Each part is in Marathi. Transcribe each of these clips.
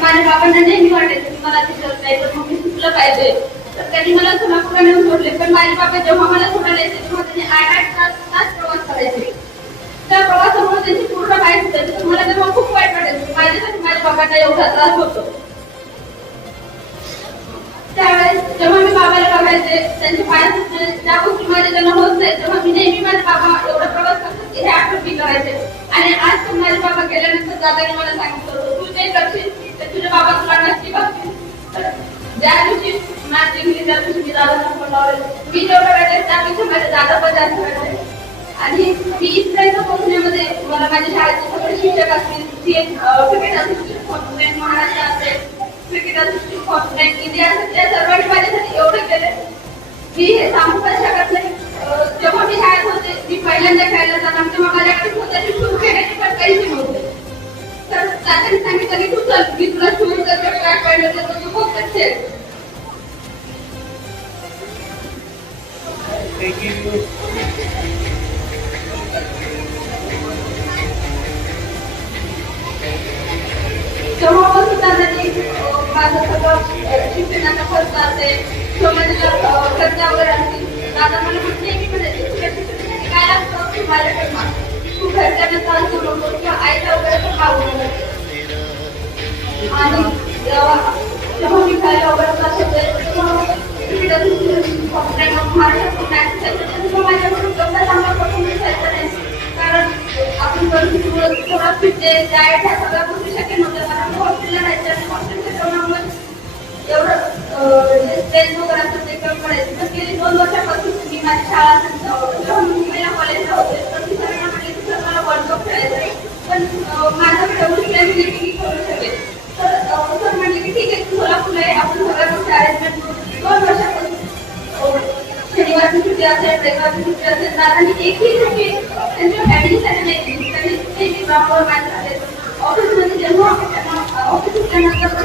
माझ्या बाबांना नेहमी वाटायचं की मला तिथं नाही तर मग मी पाहिजे. तर त्यांनी मला सोलापूरला नेऊन सोडले. पण माझे बाबा जेव्हा मला सोडायला यायचे तेव्हा त्यांनी आठ आठ तास तास प्रवास करायचे. त्या प्रवासामुळे त्यांची पूर्ण पाय सुटायची मला तेव्हा खूप वाईट वाटायचं माझ्यासाठी माझ्या बाबांना एवढा त्रास होतो. त्यावेळेस जेव्हा मी बाबाला बघायचे त्यांचे पाय सुटले त्या गोष्टी माझ्या त्यांना होत नाही. तेव्हा मी नेहमी माझे बाबा एवढा प्रवास करतात की हे आठवण मी करायचे. आणि आज तू माझे बाबा गेल्यानंतर दादाने मला सांगितलं होतं तू ते करशील ते तुझ्या बाबा तुला नक्की बघतील. ज्या दिवशी मॅच जिंकली त्या दिवशी मी दादाला फोन लावले मी जेवढं माझे दादा पण जास्त आणि मी इथपर्यंत पोहोचण्यामध्ये मला माझ्या शाळेचे सगळे शिक्षक असतील क्रिकेट महाराष्ट्र असेल क्रिकेट असोसिएशन इंडिया असेल त्या सर्वांनी माझ्यासाठी एवढं केलं. सांगितलं की तू चल मी तुला तर तू खूप. तेव्हापासून अं, माझं सगळं शिक्षणाचा खर्च असेल किंवा माझ्या अं, खर्च वगैरे असतील दादा मला म्हटले की काय असतं? तू माझ्याकडे. तू घरच्यांना देऊ नको किंवा आईला वगैरे पण नको. आणि जेव्हा मी खायला वगैरे माझ्याकडून नाही. कारण आपण थोडा फिटनेस डाएट ह्या सगळ्या गोष्टी शक्य नव्हत्या कारण आणि जेवणामुळे एवढं जे स्ट्रेस वगैरे असतं ते कमी पडायचं. तर गेली दोन वर्षापासून मी माझी शाळा जेव्हा मी मुंबईला कॉलेजला होते तर मी सर मला वर्ल्ड कप खेळायचं पण माझ्याकडे एवढी प्लॅन मी करू शकेल तर अं, सर म्हटले की ठीक आहे तू सोलापूरला आपण सगळ्या अरेंजमेंट दोन वर्षापासून हो. शनिवारची सुट्टी असेल रविवारची सुट्टी असेल दादानी एकही सुट्टी त्यांच्या फॅमिलीसाठी नाही त्यांनी ऑफिसमध्ये जेव्हा ऑफिस सुटल्यानंतर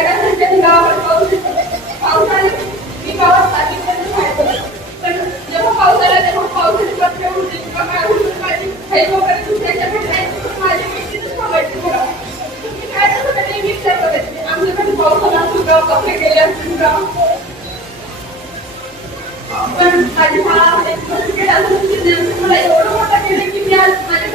असायची आणि पाऊस पाऊस आला की पण जेव्हा पाऊस आला तेव्हा काय होते माझी आई वगैरे दुसऱ्याच्या घरी जायची, पण माझी मी तिथेच थांबायची घरात. मी काय करत होते ते विचार करायचे. आमच्याकडे पाऊस आला असतो पण माझी मला एवढं मोठं केलं की मी आज माझ्या